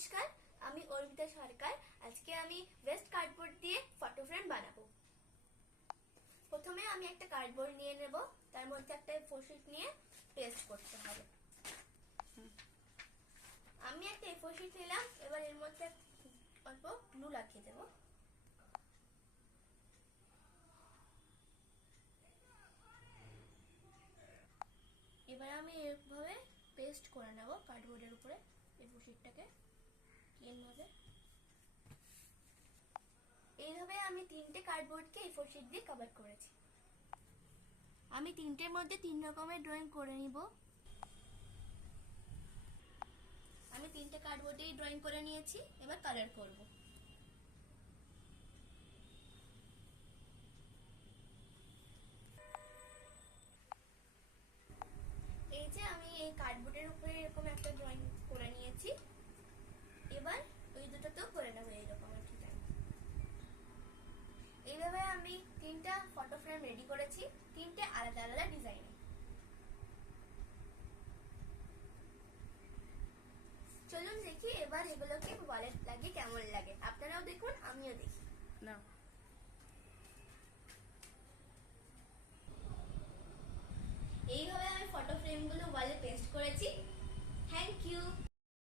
নমস্কার, আমি অর্পিতা সরকার। আজকে আমি ওয়েস্ট কার্ডবোর্ড দিয়ে ফটো ফ্রেম বানাবো। প্রথমে আমি একটা কার্ডবোর্ড নিয়ে নেব, তার মধ্যে একটা এ4 শিট নিয়ে পেস্ট করতে হবে। আমি একটা এ4 শিট নিলাম, এবার এর মধ্যে অল্প গ্লু লাগিয়ে দেব। এবার আমি এভাবে পেস্ট করে নেব কার্ডবোর্ডের উপরে এ4 শিটটাকে এইভাবে। এইভাবে আমি 3টে কার্ডবোর্ডকে এ4 শিট দিয়ে কভার করেছি। আমি 3টের মধ্যে 3 রকমের ড্রয়িং করে নিব। আমি 3টে কার্ডবোর্ডেই ড্রয়িং করে নিয়েছি, এবার কালার করব। এই যে আমি এই কার্ডবোর্ডের উপরে এরকম একটা ড্রয়িং করে নিয়েছি, এবার ওই দুটোতেও করে নেব এইরকম একই টাইম। এইভাবে আমি 3টা ফটো ফ্রেম রেডি করেছি, 3টে আলাদা আলাদা ডিজাইনে। চলুন দেখি এবার এগুলোকে ওয়ালে লাগিয়ে কেমন লাগে। আপনারাও দেখুন, আমিও দেখি না। এইভাবে আমি ফটো ফ্রেমগুলো ওয়ালে পেস্ট করেছি। Thank you.